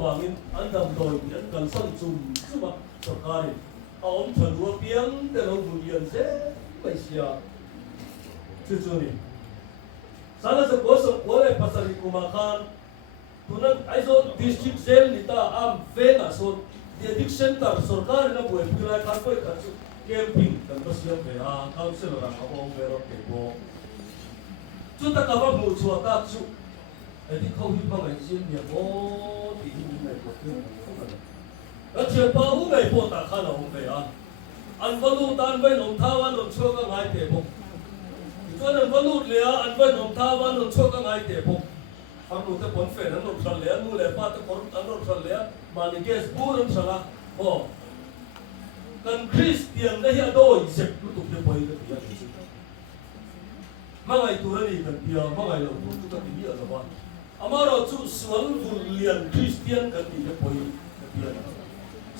wangin andam doi yan kan san zum zuma sakari aom thanua piang te lo budian se maisia chuchuni sana sa koso kole pasari kumakan tunan aizo district jail nita am vena so the addiction center sarkar na buhay pila kanpoy katsu camping kan basya pe a counselor ang ako pero ke bo chuta ka ba mu chuata chu edi khâu hi ba ngai sin ya bo ti hi ngai ko tu a che pa hu ngai po ta kha na hu pe a an balu tan bai nom thawan nom chu ka ngai te bo chuan an balu le a an bai nom thawan nom chu ka ngai te bo am lu te pon fe nan nom thal le an mu le pa te por an nom thal le ma ni ges bu nom thala ho kan Christian na hi do i se lu tu pe poi ka ti mangai turani kan pia mangai lo tu kan ti dia lo amaro chu sual vulian Christian kan ti ke poi pia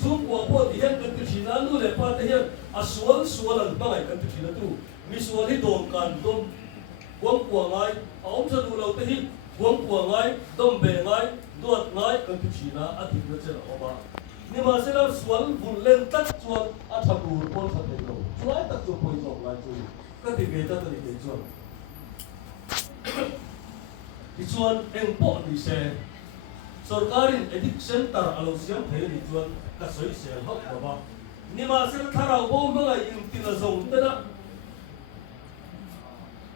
sum ko po ti han kan ti thina lu le pa te hian a sual an mangai kan ti thina tu mi sual hi dom kan dom wang kwa ngai a om sa du lo te hi wang kwa ngai dom be ngai duat ngai kan ti thina a ti ke chen oma ni ma se la sual vul len tak chuan a thatu pon sa te lo chuai tak chu poi zo la chu ka ti ge ta ta ni ke chuan ti chuan eng po ni se sarkarin edik center alo siam thei ni chuan ka soi se hok ba ni ma se thara bo ma ngai in tin a zong te na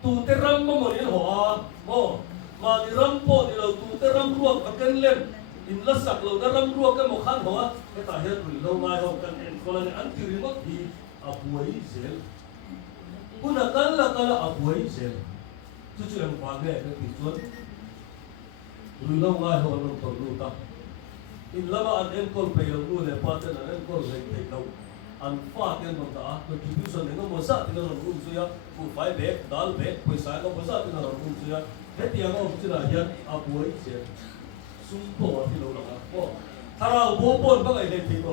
tu te ram mo mo ni ho a mo ma ni ram po ni lo tu te ram ruak a ken lem in la sak lo da ram ruak ka mo khan ho a ke ta he ru lo ngai ho kan en ko la ni an ti ri mo hi a buai zel kuna kala a buai zel chu chu em kwa ge ke ti chuan ru lo ngai ho lo to lu ta in lama an en kol pe lo lu le pa te na en kol le te lo an fa te no ta contribution ne no mo sa ti no ru su ya fu fai be dal be poi sa no mo sa ti no ru su ya he ti ang om chi la ya a buai zel sum po a ti lo la ko thara bo pon ba ngai le ti ko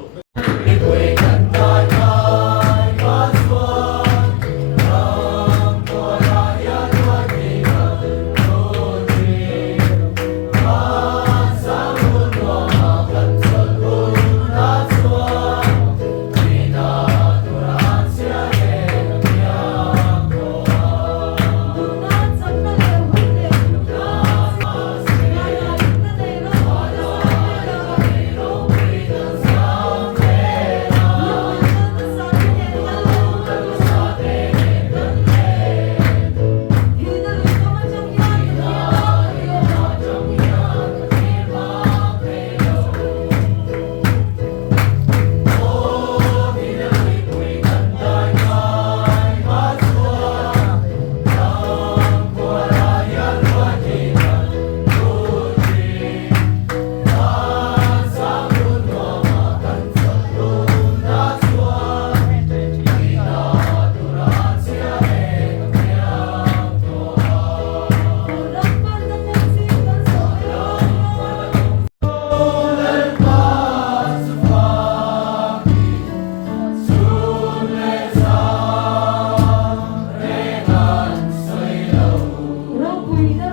Cuida